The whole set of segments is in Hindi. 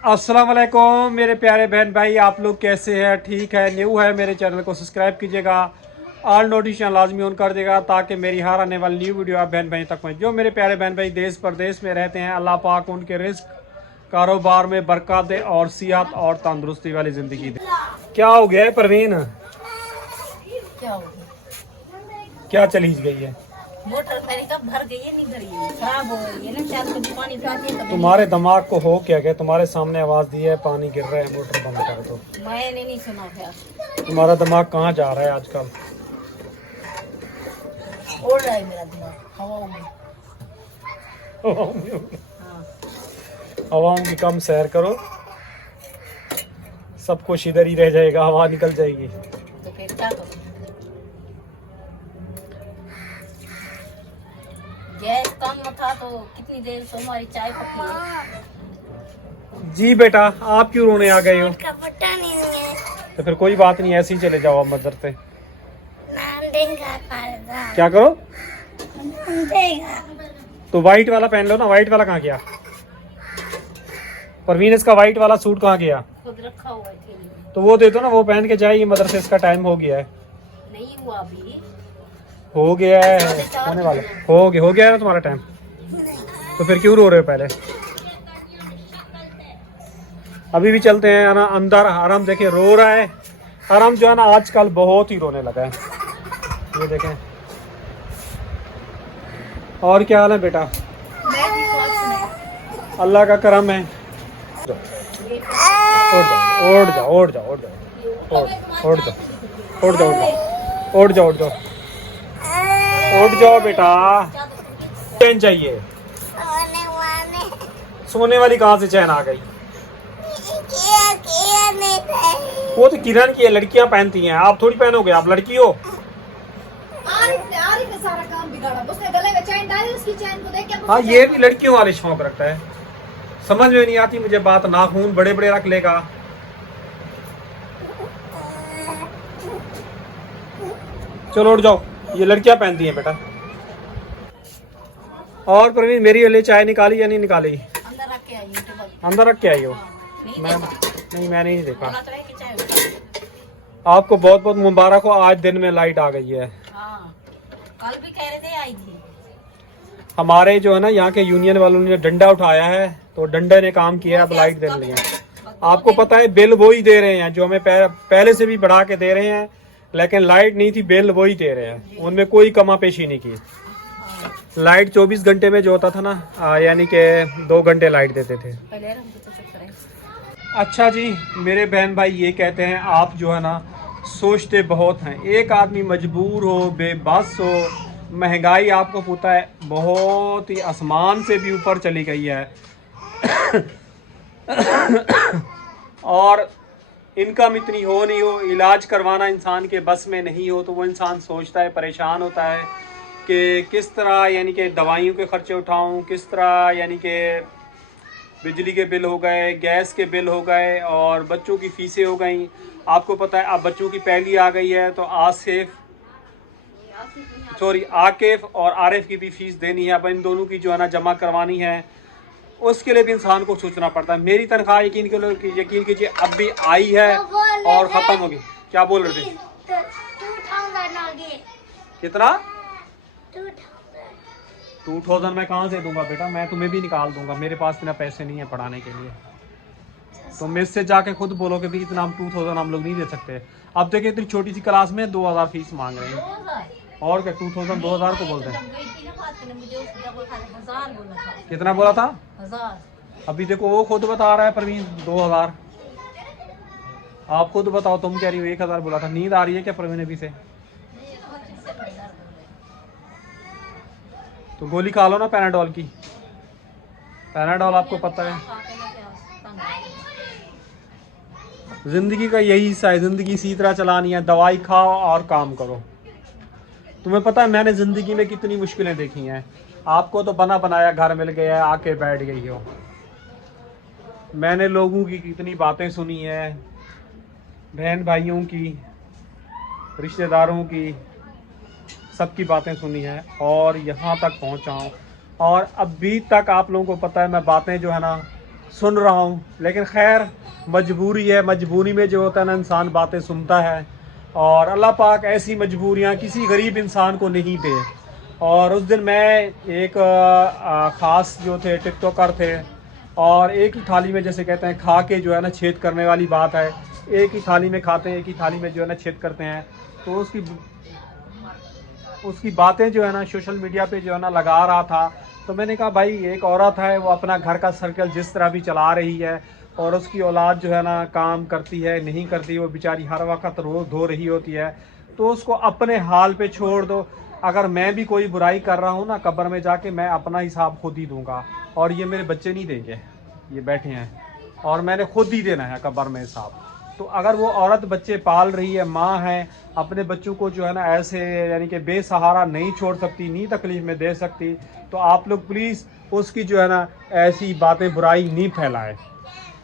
अस्सलाम वालेकुम मेरे प्यारे बहन भाई, आप लोग कैसे हैं? ठीक है? न्यू है मेरे चैनल को सब्सक्राइब कीजिएगा, ऑल नोटिफिकेशन लाजमी ऑन कर देगा ताकि मेरी हर आने वाली न्यू वीडियो आप बहन भाई तक पहुँचे। जो मेरे प्यारे बहन भाई देश प्रदेश में रहते हैं, अल्लाह पाक उनके रिस्क कारोबार में बरकत दे और सेहत और तंदुरुस्ती वाली ज़िंदगी दे। क्या हो गया है परवीन? क्या हो गया? क्या चली गई है? मोटर मेरी कब भर गई है, नहीं भरी है, खराब हो गई है ना। शायद कभी पानी पिलाती है कभी तुम्हारे दिमाग को हो क्या गया? तुम्हारे सामने आवाज़ दी है पानी गिर रहा है, मोटर बंद कर दो। मैंने नहीं सुना था। तुम्हारा दिमाग कहाँ जा रहा है आजकल? उड़ रहा है मेरा दिमाग हवाओं में। हाँ। हवाओं की कम सैर करो, सब कुछ इधर ही रह जाएगा, हवा निकल जाएगी। तो फिर क्या करूं? गैस कम था तो कितनी देर से हमारी चाय पकी है। जी बेटा, आप क्यों रोने आ गए हो? पता नहीं है। तो फिर कोई बात नहीं, ऐसे ही चले जाओ आप मदर से। नाम देगा पाएगा। क्या करो? देगा। तो वाइट वाला पहन लो ना। वाइट वाला कहाँ गया? परवीन, इसका वाइट वाला सूट कहाँ गया? खुद रखा हुआ है थैली में। तो वो दे दो ना, वो पहन के जाइए मदरसे, इसका टाइम हो गया है। नहीं हुआ अभी। हो गया है, होने वाला हो गया है ना तुम्हारा टाइम। तो फिर क्यों रो रहे हो? पहले अभी भी चलते हैं ना अंदर। आराम देखिए रो रहा है। आराम जो है ना आजकल बहुत ही रोने लगा है, ये देखें। और क्या हाल है बेटा? मैं भी स्वास्थ्य अल्लाह का करम है। उठ जाओ उठ जाओ उठ जाओ उठ जाओ उठ जाओ उठ जाओ उठ जाओ उठ जाओ बेटा। चैन चाहिए? सोने वाले सोने वाली कहाँ से चैन आ गई? किया नहीं थे। वो तो किरण की है, लड़कियां पहनती हैं, आप थोड़ी पहनोगे, आप लड़की हो। आरिफ ने सारा काम बिगाड़ा। उसने गले में चैन डाली, उसकी चैन को देख के हाँ, ये भी लड़कियों वाले शौक रखता है। समझ में नहीं आती मुझे बात। नाखून बड़े बड़े रख लेगा। चलो उठ जाओ, ये लड़कियां पहनती हैं बेटा। और प्रवीण, मेरी वाली चाय निकाली या नहीं निकाली? अंदर रख के आई हूं टेबल पे। अंदर रख के आई हो? नहीं मैं देखा। नहीं, मैंने नहीं देखा। बोला तो है कि चाय उतार। आपको बहुत बहुत मुबारक हो, आज दिन में लाइट आ गई है। हाँ, कल भी कह रहे थे आई थी। हमारे जो है ना यहाँ के यूनियन वालों ने डंडा उठाया है, तो डंडे ने काम किया, अब लाइट दे रही है। आपको पता है बिल वो ही दे रहे हैं जो हमें पहले से भी बढ़ा के दे रहे हैं, लेकिन लाइट नहीं थी, बिल वो ही दे रहे हैं। उनमें कोई कमा पेशी नहीं की। लाइट 24 घंटे में जो होता था ना, यानी कि 2 घंटे लाइट देते थे। पहले हमको तो चुप करें। अच्छा जी, मेरे बहन भाई ये कहते हैं आप जो है ना सोचते बहुत हैं। एक आदमी मजबूर हो, बेबस हो, महंगाई आपको पता है बहुत ही आसमान से भी ऊपर चली गई है और इनकम इतनी हो नहीं हो, इलाज करवाना इंसान के बस में नहीं हो, तो वो इंसान सोचता है, परेशान होता है कि किस तरह यानी कि दवाइयों के खर्चे उठाऊं, किस तरह यानी कि बिजली के बिल हो गए, गैस के बिल हो गए और बच्चों की फीसें हो गई। आपको पता है अब बच्चों की पहली आ गई है, तो आकिफ और आरिफ की भी फीस देनी है। अब इन दोनों की जो है ना जमा करवानी है, उसके लिए भी इंसान को सोचना पड़ता है। मेरी तनख्वाह यकीन कीजिए अब भी आई है और ख़त्म हो गई। क्या बोल रहे थे? 2000 आ गए। कितना? 2000। 2000 मैं कहाँ से दूंगा बेटा? मैं तुम्हें भी निकाल दूंगा, मेरे पास इतना पैसे नहीं है पढ़ाने के लिए। तो मुझसे जाके खुद बोलो कि भी इतना हम 2000 हम लोग नहीं दे सकते। अब देखिए इतनी छोटी सी क्लास में 2000 फीस मांग रहे हैं। और क्या 2000 को बोलते हैं? जब गई थी ना बात करने, मुझे उसने जब 1000 बोला था। कितना बोला था? 1000। अभी देखो वो खुद बता रहा है परवीन 2000। आप खुद बताओ, तुम कह रही हो 1000 बोला था। नींद आ रही है क्या परवीन अभी से? तो गोली खा लो ना पैनाडोल की। पैनाडोल आपको पता है जिंदगी का यही हिस्सा है, जिंदगी इसी तरह चलानी है। दवाई खाओ और काम करो। तुम्हें पता है मैंने जिंदगी में कितनी मुश्किलें देखी हैं। आपको तो बना बनाया घर मिल गया है, आके बैठ गई हो। मैंने लोगों की कितनी बातें सुनी है, बहन भाइयों की, रिश्तेदारों की, सबकी बातें सुनी है और यहाँ तक पहुँचा हूँ। और अभी तक आप लोगों को पता है मैं बातें जो है ना सुन रहा हूँ, लेकिन खैर मजबूरी है। मजबूरी में जो होता है ना इंसान बातें सुनता है, और अल्लाह पाक ऐसी मजबूरियाँ किसी गरीब इंसान को नहीं दे। और उस दिन मैं एक ख़ास जो थे टिकटॉकर थे, और एक ही थाली में जैसे कहते हैं खा के जो है ना छेद करने वाली बात है, एक ही थाली में खाते हैं, एक ही थाली में जो है ना छेद करते हैं। तो उसकी बातें जो है ना सोशल मीडिया पे जो है ना लगा रहा था। तो मैंने कहा भाई एक औरत है, वो अपना घर का सर्कल जिस तरह भी चला रही है, और उसकी औलाद जो है ना काम करती है नहीं करती, वो बेचारी हर वक्त रो धो रही होती है, तो उसको अपने हाल पे छोड़ दो। अगर मैं भी कोई बुराई कर रहा हूँ ना, कब्र में जाके मैं अपना हिसाब खुद ही दूंगा, और ये मेरे बच्चे नहीं देंगे, ये बैठे हैं, और मैंने खुद ही देना है कब्र में हिसाब। तो अगर वो औरत बच्चे पाल रही है, माँ है, अपने बच्चों को जो है ना ऐसे यानी कि बेसहारा नहीं छोड़ सकती, नहीं तकलीफ़ में दे सकती, तो आप लोग प्लीज़ उसकी जो है ना ऐसी बातें बुराई नहीं फैलाएं।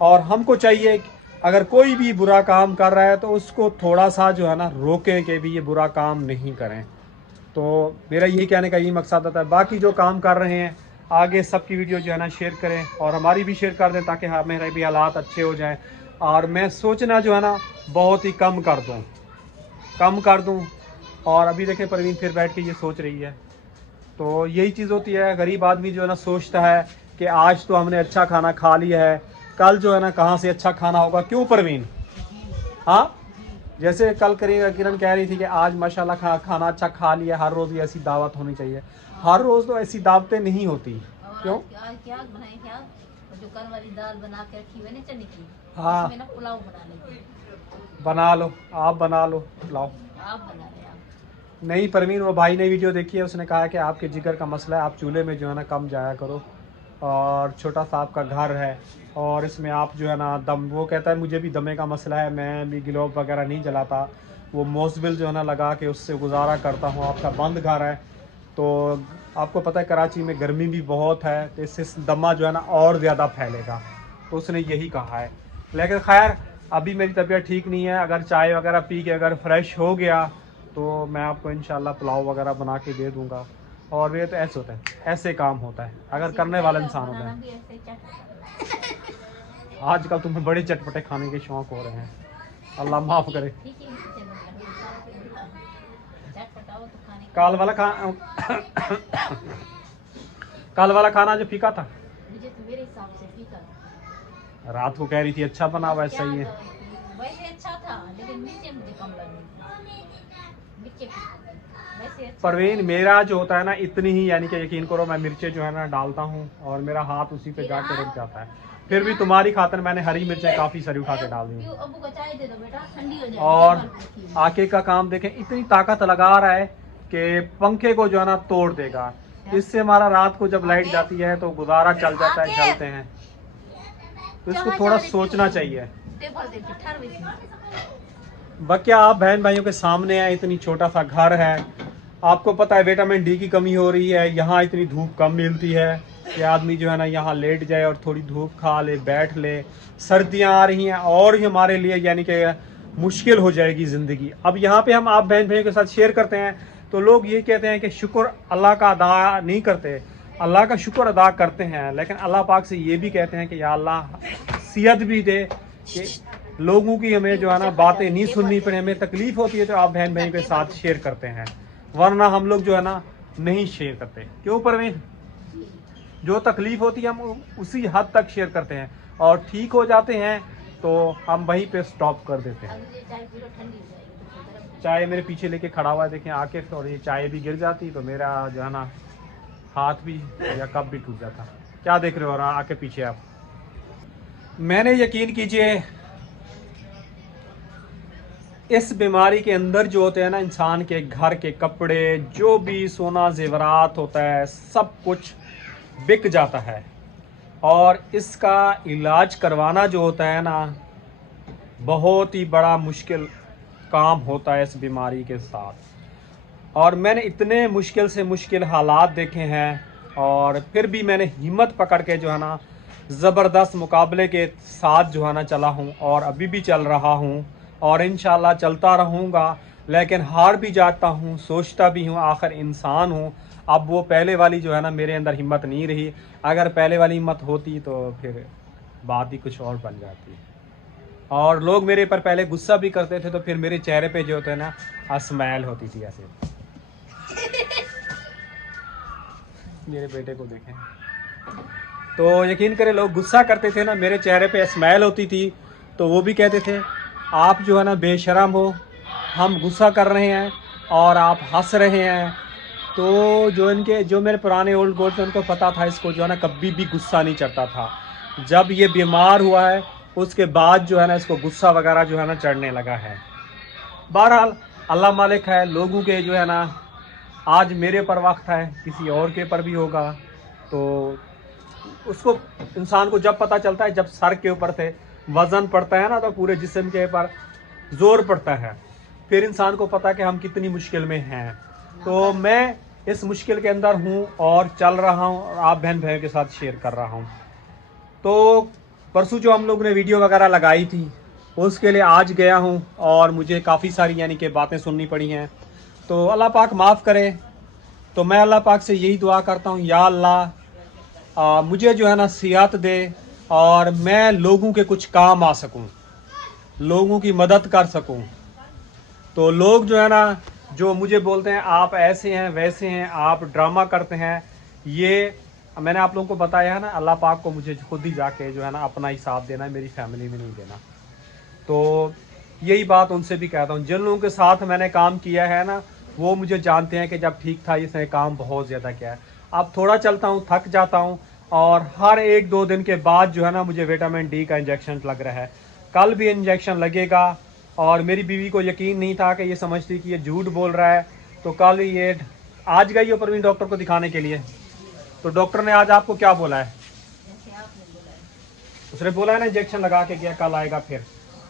और हमको चाहिए कि अगर कोई भी बुरा काम कर रहा है तो उसको थोड़ा सा जो है ना रोकें कि भी ये बुरा काम नहीं करें। तो मेरा यही कहने का यही मकसद होता है। बाकी जो काम कर रहे हैं आगे सबकी वीडियो जो है ना शेयर करें, और हमारी भी शेयर कर दें, ताकि हमारे भी हालात अच्छे हो जाएं। और मैं सोचना जो है ना बहुत ही कम कर दूं। और अभी देखें परवीन फिर बैठ के ये सोच रही है। तो यही चीज़ होती है, गरीब आदमी जो है ना सोचता है कि आज तो हमने अच्छा खाना खा लिया है, कल जो है ना कहाँ से अच्छा खाना होगा। क्यों परवीन? हाँ, जैसे कल किरण कह रही थी कि आज माशाल्लाह खाना अच्छा खा लिया, हर रोज़ ऐसी दावत होनी चाहिए। हर रोज़ तो ऐसी दावतें नहीं होती। क्यों? आज क्या बनाए क्या? जो कल वाली दाल बना के रखी हुई है ना चने की, हाँ, उसमें ना पुलाव बना लेंगे। बना लो, आप बना लो, लाओ। आप बना रहे आप? नहीं परवीन, वो भाई ने वीडियो देखी है, उसने कहा कि आपके जिगर का मसला है, आप चूल्हे में जो है ना कम जाया करो, और छोटा सा आपका घर है, और इसमें आप जो है ना दम, वो कहता है मुझे भी दमे का मसला है, मैं भी गिलोब वगैरह नहीं जलाता, वो मोसबिल जो है ना लगा के उससे गुजारा करता हूँ। आपका बंद घर है, तो आपको पता है कराची में गर्मी भी बहुत है, तो इससे दमा जो है ना और ज़्यादा फैलेगा। तो उसने यही कहा है। लेकिन खैर अभी मेरी तबीयत ठीक नहीं है, अगर चाय वगैरह पी के अगर फ्रेश हो गया तो मैं आपको इंशाल्लाह पुलाव वगैरह बना के दे दूँगा। और ये तो ऐसे होता है, ऐसे काम होता है अगर करने वाला इंसान होता है। आजकल तुम्हें बड़े चटपटे खाने के शौक़ हो रहे हैं, अल्लाह माफ़ करे। कल वाला खाना जो फीका था, मुझे तो मेरे हिसाब से फीका। रात को कह रही थी अच्छा बना हुआ है, सही है। वैसे अच्छा था, लेकिन मिर्चें मुझे कम लगी। मिर्चें वैसे अच्छा। परवीन मेरा जो होता है ना इतनी ही, यानी कि यकीन करो मैं मिर्चें जो है ना डालता हूँ और मेरा हाथ उसी पे जाके रुक जाता है। फिर भी तुम्हारी खातिर मैंने हरी मिर्चें काफ़ी सारी उठा के डाल दी। अबू को चाय दे दो बेटा, ठंडी हो जाएगी। और आके का काम देखें, इतनी ताकत लगा रहा है कि पंखे को जो है ना तोड़ देगा। इससे हमारा रात को जब लाइट जाती है तो गुजारा चल जाता है, जलते हैं। तो इसको थोड़ा सोचना चाहिए। बाकी आप बहन भाइयों के सामने है, इतनी छोटा सा घर है, आपको पता है विटामिन डी की कमी हो रही है, यहाँ इतनी धूप कम मिलती है कि आदमी जो है ना यहाँ लेट जाए और थोड़ी धूप खा ले, बैठ ले। सर्दियाँ आ रही हैं और ही हमारे लिए यानी कि मुश्किल हो जाएगी ज़िंदगी। अब यहाँ पे हम आप बहन भाइयों के साथ शेयर करते हैं तो लोग ये कहते हैं कि शुक्र अल्लाह का अदा नहीं करते, अल्लाह का शुक्र अदा करते हैं, लेकिन अल्लाह पाक से ये भी कहते हैं कि या अल्लाह सेहत भी दे, कि लोगों की हमें जो है ना बातें नहीं सुननी पड़े। हमें तकलीफ़ होती है तो आप बहन भाइयों के साथ शेयर करते हैं, वरना हम लोग जो है ना नहीं शेयर करते। क्यों परवीन? जो तकलीफ़ होती है हम उसी हद तक शेयर करते हैं, और ठीक हो जाते हैं तो हम वहीं पे स्टॉप कर देते हैं। चाय मेरे पीछे लेके खड़ा हुआ है, देखें आके, और ये चाय भी गिर जाती तो मेरा जो है ना हाथ भी या कप भी टूट जाता। क्या देख रहे हो आके पीछे आप? मैंने यकीन कीजिए इस बीमारी के अंदर जो होते हैं ना इंसान के घर के कपड़े, जो भी सोना जेवरात होता है, सब कुछ बिक जाता है। और इसका इलाज करवाना जो होता है ना बहुत ही बड़ा मुश्किल काम होता है इस बीमारी के साथ। और मैंने इतने मुश्किल से मुश्किल हालात देखे हैं, और फिर भी मैंने हिम्मत पकड़ के जो है ना ज़बरदस्त मुकाबले के साथ जो है ना चला हूँ, और अभी भी चल रहा हूँ, और इंशाल्लाह चलता रहूँगा। लेकिन हार भी जाता हूँ, सोचता भी हूँ आखिर इंसान हूँ। अब वो पहले वाली जो है ना मेरे अंदर हिम्मत नहीं रही। अगर पहले वाली हिम्मत होती तो फिर बात ही कुछ और बन जाती है। और लोग मेरे पर पहले गुस्सा भी करते थे, तो फिर मेरे चेहरे पे जो होता है ना स्माइल होती थी ऐसे। मेरे बेटे को देखें तो यकीन करें, लोग गुस्सा करते थे ना, मेरे चेहरे पे स्माइल होती थी, तो वो भी कहते थे आप जो है ना बेशरम हो, हम गुस्सा कर रहे हैं और आप हंस रहे हैं। तो जो मेरे पुराने ओल्ड गोल्ड थे, उनको पता था इसको जो है ना कभी भी गुस्सा नहीं चढ़ता था। जब ये बीमार हुआ है उसके बाद जो है ना इसको गुस्सा वगैरह जो है ना चढ़ने लगा है। बहरहाल अल्लाह मालिक है, लोगों के जो है ना आज मेरे पर वक्त है, किसी और के पर भी होगा। तो उसको इंसान को जब पता चलता है, जब सर के ऊपर से वज़न पड़ता है ना, तो पूरे जिस्म के ऊपर जोर पड़ता है, फिर इंसान को पता है कि हम कितनी मुश्किल में हैं। तो मैं इस मुश्किल के अंदर हूँ और चल रहा हूँ, और आप बहन भाइयों के साथ शेयर कर रहा हूँ। तो परसों जो हम लोग ने वीडियो वगैरह लगाई थी, उसके लिए आज गया हूँ और मुझे काफ़ी सारी यानी कि बातें सुननी पड़ी हैं। तो अल्लाह पाक माफ़ करे। तो मैं अल्लाह पाक से यही दुआ करता हूँ, या अल्लाह मुझे जो है ना सेहत दे और मैं लोगों के कुछ काम आ सकूँ, लोगों की मदद कर सकूँ। तो लोग जो है ना जो मुझे बोलते हैं आप ऐसे हैं वैसे हैं, आप ड्रामा करते हैं, ये मैंने आप लोगों को बताया है ना, अल्लाह पाक को मुझे खुद ही जाके जो है ना अपना हिसाब देना है, मेरी फैमिली में नहीं देना। तो यही बात उनसे भी कहता हूँ, जिन लोगों के साथ मैंने काम किया है ना, वो मुझे जानते हैं कि जब ठीक था इसने काम बहुत ज़्यादा किया है। अब थोड़ा चलता हूँ, थक जाता हूँ, और हर 1-2 दिन के बाद जो है ना मुझे विटामिन डी का इंजेक्शन लग रहा है। कल भी इंजेक्शन लगेगा, और मेरी बीवी को यकीन नहीं था कि ये समझती कि ये झूठ बोल रहा है। तो कल ये आज गई हो परवीन डॉक्टर को दिखाने के लिए। तो डॉक्टर ने आज आपको क्या बोला है? जैसे आपने बोला है। उसने बोला है ना इंजेक्शन लगा के गया, कल आएगा। फिर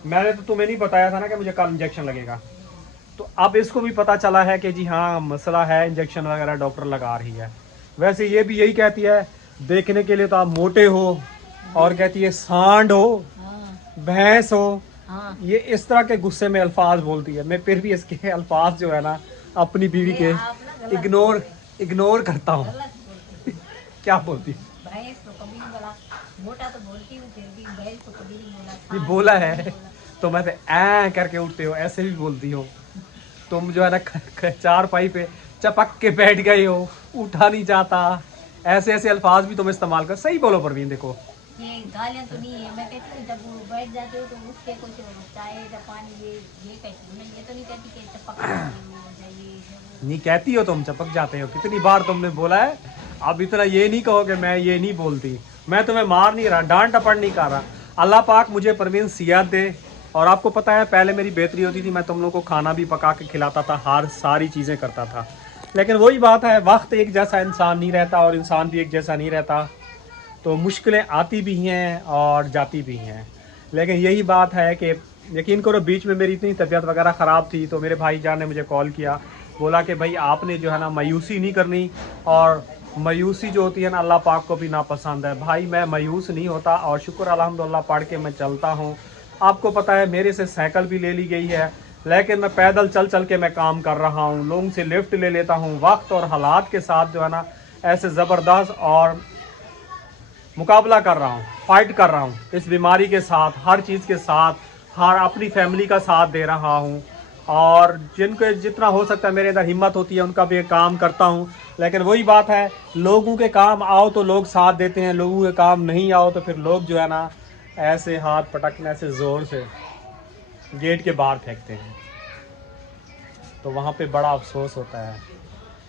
मैंने तो तुम्हें नहीं बताया था ना कि मुझे कल इंजेक्शन लगेगा। तो अब इसको भी पता चला है कि जी हाँ मसला है, इंजेक्शन वगैरह डॉक्टर लगा रही है। वैसे ये भी यही कहती है, देखने के लिए तो आप मोटे हो, और कहती है सांड हो, भैंस हो। हाँ। ये इस तरह के गुस्से में अल्फाज बोलती है। मैं फिर भी इसके अल्फाज जो है ना अपनी बीवी के इग्नोर करता हूँ। क्या बोलती है? भैंस तो कभी नहीं बोला, मोटा तो बोलती हूँ, फिर भी भैंस तो कभी नहीं बोला। ये बोला है तो मैं ऐ करके उठते हो, ऐसे भी बोलती हो। तुम जो है ना चारपाई पे चपक के बैठ गए हो, उठा नहीं जाता, ऐसे ऐसे अल्फाज भी तुम इस्तेमाल कर। सही बोलो परवीन, देखो ये गालियाँ तो नहीं है, मैं कहती हूँ जब वो बैठ जाते हो तो उसके कुछ चाय या पानी ये कहती हूँ, ये तो नहीं कहती कि चपक जाइए। नहीं कहती हो तुम, चपक जाते हो। कितनी बार तुमने बोला है। अब इतना ये नहीं कहो कि मैं ये नहीं बोलती। मैं तुम्हें मार नहीं रहा, डांट टपड़ नहीं कर रहा। अल्लाह पाक मुझे परवीन सेहत दे। और आपको पता है पहले मेरी बेहतरी होती थी, मैं तुम लोगों को खाना भी पका के खिलाता था, हर सारी चीज़ें करता था। लेकिन वही बात है, वक्त एक जैसा इंसान नहीं रहता और इंसान भी एक जैसा नहीं रहता। तो मुश्किलें आती भी हैं और जाती भी हैं। लेकिन यही बात है कि यकीन करो, बीच में मेरी इतनी तबीयत वगैरह ख़राब थी, तो मेरे भाईजान ने मुझे कॉल किया, बोला कि भाई आपने जो है ना मायूसी नहीं करनी, और मायूसी जो होती है ना अल्लाह पाक को भी नापसंद है। भाई मैं मायूस नहीं होता, और शुक्र अल्हम्दुलिल्लाह पढ़ के मैं चलता हूँ। आपको पता है मेरे से साइकिल भी ले ली गई है, लेकिन मैं पैदल चल चल के मैं काम कर रहा हूँ, लोगों से लिफ्ट ले लेता हूँ। वक्त और हालात के साथ जो है ना ऐसे ज़बरदस्त और मुकाबला कर रहा हूँ, फाइट कर रहा हूँ इस बीमारी के साथ, हर चीज़ के साथ, हर अपनी फैमिली का साथ दे रहा हूँ। और जिनको जितना हो सकता है मेरे अंदर हिम्मत होती है उनका भी काम करता हूँ। लेकिन वही बात है, लोगों के काम आओ तो लोग साथ देते हैं, लोगों के काम नहीं आओ तो फिर लोग जो है ना ऐसे हाथ पटकने से ज़ोर से गेट के बाहर फेंकते हैं। तो वहाँ पे बड़ा अफसोस होता है।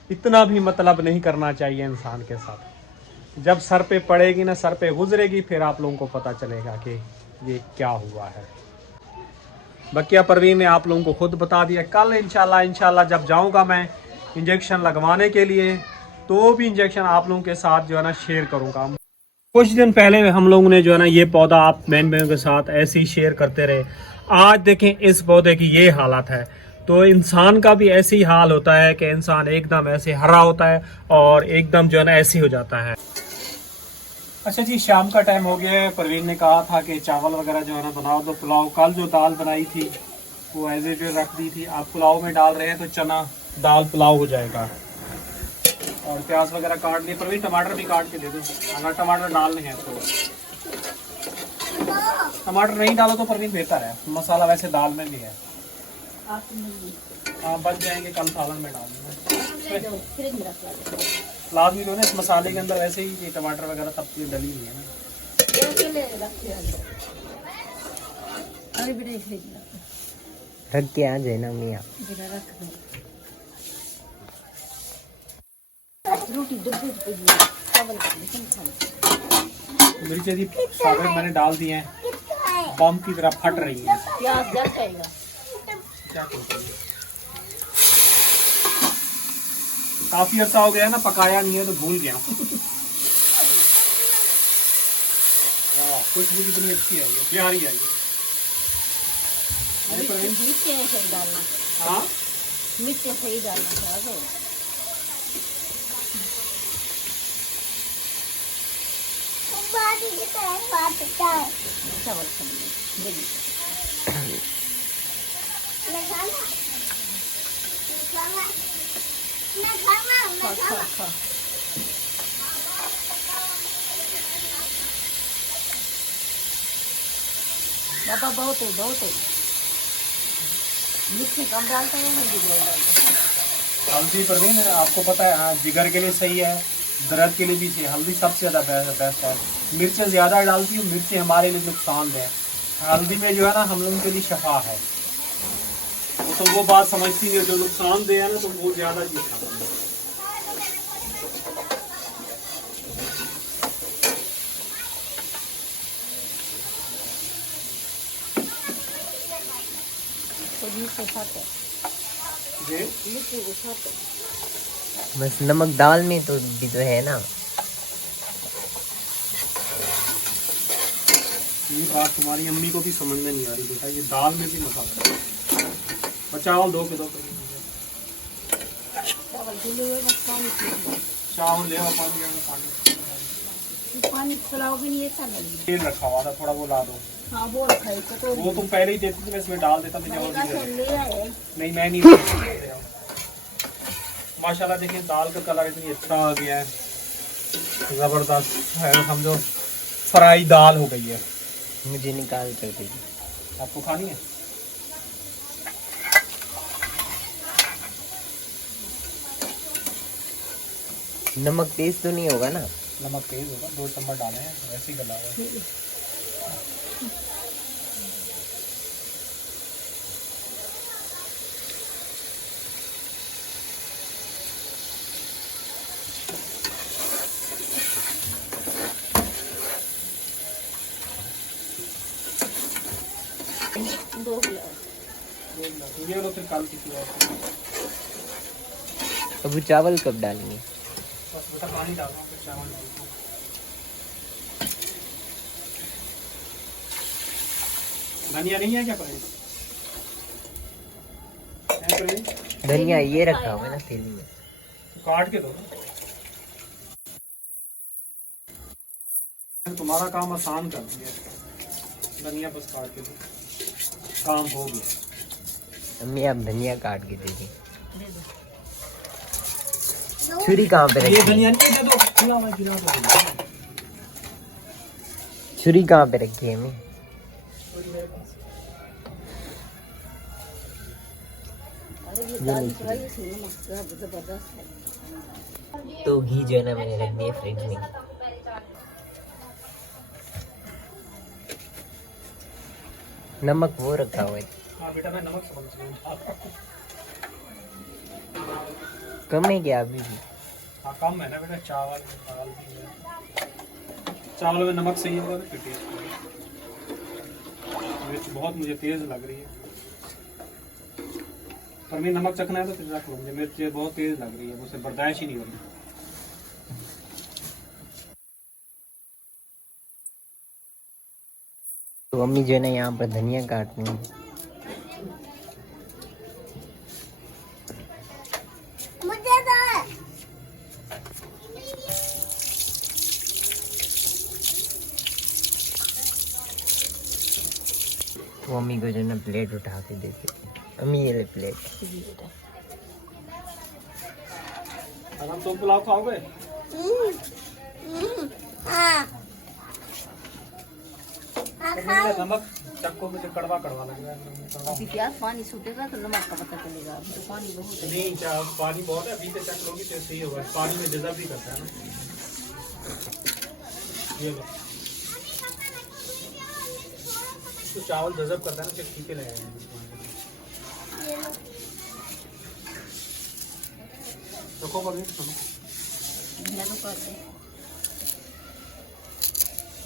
इतना भी मतलब नहीं करना चाहिए इंसान के साथ। जब सर पे पड़ेगी ना, सर पे गुजरेगी, फिर आप लोगों को पता चलेगा कि ये क्या हुआ है। बकिया परवीन ने आप लोगों को खुद बता दिया। कल इंशाल्लाह जब जाऊंगा मैं इंजेक्शन लगवाने के लिए, तो भी इंजेक्शन आप लोगों के साथ जो है ना शेयर करूंगा। कुछ दिन पहले हम लोगों ने जो है ना ये पौधा आप बहन भाइयों के साथ ऐसे ही शेयर करते रहे। आज देखें इस पौधे की ये हालत है। तो इंसान का भी ऐसे ही हाल होता है कि इंसान एकदम ऐसे हरा होता है और एकदम जो है ना ऐसे हो जाता है। अच्छा जी, शाम का टाइम हो गया है। परवीन ने कहा था कि चावल वगैरह जो है ना बनाओ, तो पुलाव कल जो दाल बनाई थी वो एज इट रख दी थी। आप पुलाव में डाल रहे हैं तो चना दाल पुलाव हो जाएगा। और प्याज वगैरह काट लिए। परवीन टमाटर भी काट के दे दो, अगर टमाटर डालने हैं तो। टमाटर नहीं डालो तो परवीन बेहतर है, मसाला वैसे दाल में भी है। आप नहीं हाँ बच जाएंगे, कल सालन में डाल देंगे। ले दो, फ्रिज में रख लो। लाजमी तो ना इस मसाले के अंदर वैसे ही ये टमाटर वगैरह सब चीज़ डली हुई है ना। ये ले रखते हैं अभी भी फ्रिज में रख के आ जाए ना मियाँ। जरा रख दो। रोटी डब्बे पे चावल का लेकिन खाओ। मिर्ची जी साबुत मैंने डाल दिए हैं, बम की तरह फट रही है। प्याज जल जाएगा। क्या करूं? काफी अर्सा हो गया है ना, पकाया नहीं है तो भूल गया हूँ। खुशबू कितनी अच्छी है, ये प्यारी है ये। मिर्ची सही डालना। हाँ मिर्ची सही डालना चाहो। चावल खा। बाबा बहुत है मिर्ची कम डालते हैं, हल्दी बहुत डालते हैं। हल्दी परवीन आपको पता है, हाँ, जिगर के लिए सही है, दर्द के लिए भी सही। हल्दी सबसे ज़्यादा बेस्ट है। मिर्चें ज़्यादा डालती हूँ, मिर्चें हमारे लिए नुकसानदेह। हल्दी में जो है ना हम लोगों के लिए शफा है। तो वो बात समझती है, जो नुकसानदेह है ना तो वो ज़्यादा चीज़ खाती है। तो मिर्ची खाते जी मिर्ची को खाते। बस नमक दाल में तो भी तो है ना। ये बात तुम्हारी अम्मी को भी समझ में नहीं आ रही बेटा, ये दाल में भी मसाला है। चावल दो के दो चावल धुले हुए बस पानी पी चावल ले आओ, पानी पानी खिलाओगे नहीं ऐसा नहीं। तेल रखा हुआ था थोड़ा, वो ला दो। हाँ वो रखा है तो वो तुम पहले ही देती थी, मैं इसमें डाल देता। मुझे ले आए। नहीं मैं नहीं। माशाल्लाह देखिए दाल का कलर इतनी अच्छा आ गया है, जबरदस्त है। समझो फ्राई दाल हो गई है। मुझे निकाल कर दीजिए। आपको खानी है? नमक तेज तो नहीं होगा ना? नमक तेज होगा, 2 चम्मच डाले हैं, वैसे ही गला हुआ है। दो गिलास। ये लो फिर कल किसी और। अब वो चावल कब डालेंगे? बस बेटा पानी डालना, फिर चावल डालना। धनिया नहीं है क्या पनीर? धनिया ये रखा हुआ है ना थैली में। काट के दो ना, तुम्हारा काम आसान कर दिया। धनिया बस काट के दो, काम हो गया। अम्मी आप धनिया काट के दे दी। दे दो। छुरी कहाँ पे ये रखी? धनिया नहीं दे दो, खिला हुआ खिला दो। छुरी कहाँ पे रखी है अम्मी? अरे ये दाल फ्राई इसमें नमक जबरदस्त है। तो घी जो है ना मैंने रख दिया फ्रिज में। नमक वो रखा हुआ है। हाँ बेटा मैं नमक समझ रहा हूँ। कम है क्या अभी भी? हाँ कम है ना बेटा, चावल दाल भी है। चावल में नमक सही होगा तो फिर टेस्ट होगा। मिर्च बहुत मुझे तेज लग रही है, पर मैं नमक चखना है तो फिर रख लो। मुझे मिर्च बहुत तेज लग रही है, मुझसे बर्दाश्त ही नहीं हो रही। तो अम्मी जो है ना यहाँ पर धनिया काटनी है। मुझे दो। वो अम्मी को जो है ना प्लेट उठा के देते। अम्मी ये ले प्लेट। अगर तुम पुलाव खाओगे? हाँ नमक चक्को में जो कड़वा कड़वा लग रहा है कड़वा। अभी प्याज पानी छूटेगा तो नमक का पता चलेगा। अभी तो पानी बहुत है। नहीं पानी बहुत है, अभी से चख लोगी तो सही होगा। पानी में जज़ब भी करता है ना। ये लो तो चावल जज़ब करता है ना, फिर फीके लगेगा। रखो कर ढीला तो कर दे।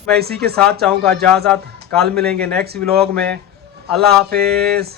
मैं इसी के साथ चाहूँगा इजाज़त। कल मिलेंगे नेक्स्ट व्लॉग में। अल्लाह हाफिज़।